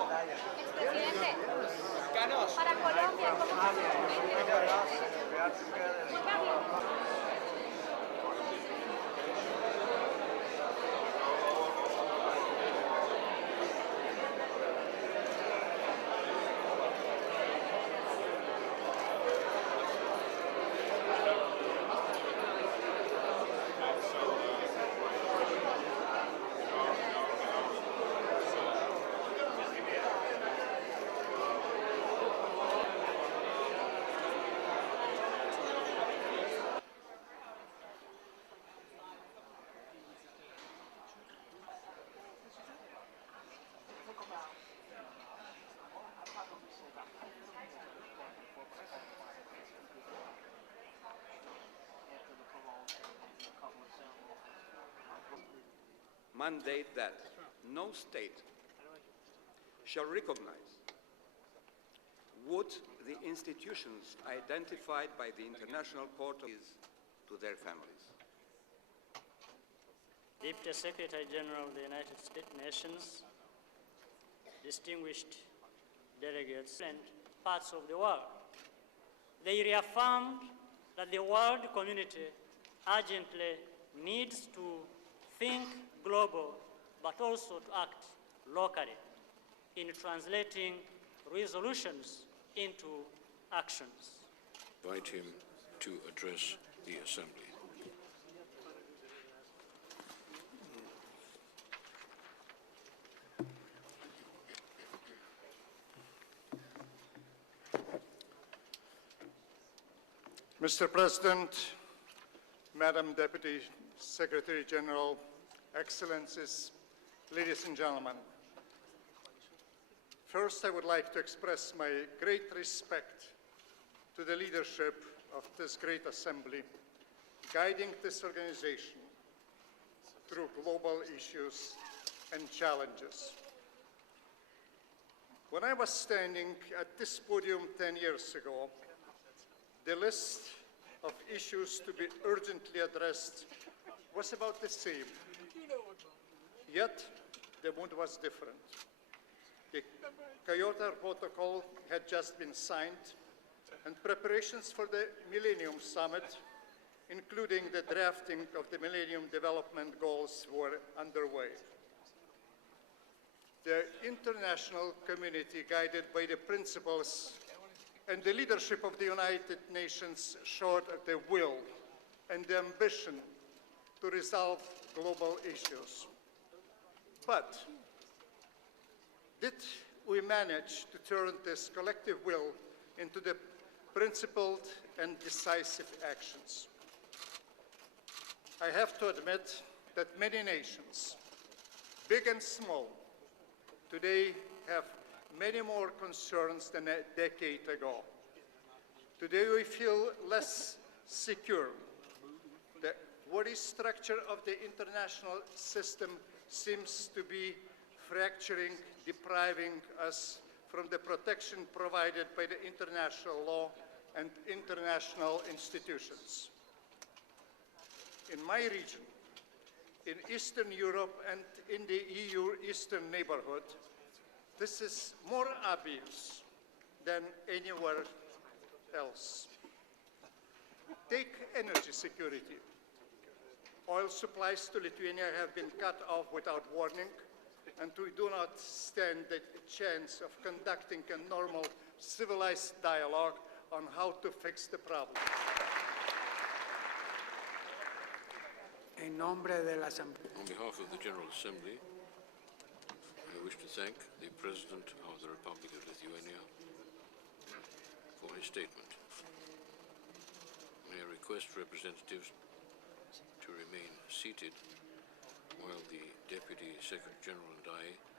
Expresidente, para Colombia, ¿cómo se mandate that no state shall recognize what the institutions identified by the International Court is to their families. Deputy Secretary General of the United Nations, distinguished delegates and parts of the world, they reaffirmed that the world community urgently needs to think global, but also to act locally in translating resolutions into actions. Invite him to address the Assembly. Mr. President, Madam Deputy Secretary General, Excellencies, ladies and gentlemen. First, I would like to express my great respect to the leadership of this great assembly, guiding this organization through global issues and challenges. When I was standing at this podium 10 years ago, the list of issues to be urgently addressed was about the same. Yet, the mood was different. The Kyoto Protocol had just been signed, and preparations for the Millennium Summit, including the drafting of the Millennium Development Goals, were underway. The international community, guided by the principles and the leadership of the United Nations, showed the will and the ambition to resolve global issues. But did we manage to turn this collective will into the principled and decisive actions? I have to admit that many nations, big and small, today have many more concerns than a decade ago. Today we feel less secure. The very structure of the international system seems to be fracturing, depriving us from the protection provided by the international law and international institutions. In my region, in Eastern Europe and in the EU Eastern neighborhood, this is more obvious than anywhere else. Take energy security. Oil supplies to Lithuania have been cut off without warning, and we do not stand a chance of conducting a normal, civilized dialogue on how to fix the problem. On behalf of the General Assembly, I wish to thank the President of the Republic of Lithuania for his statement. May I request representatives to remain seated while the Deputy Secretary General and I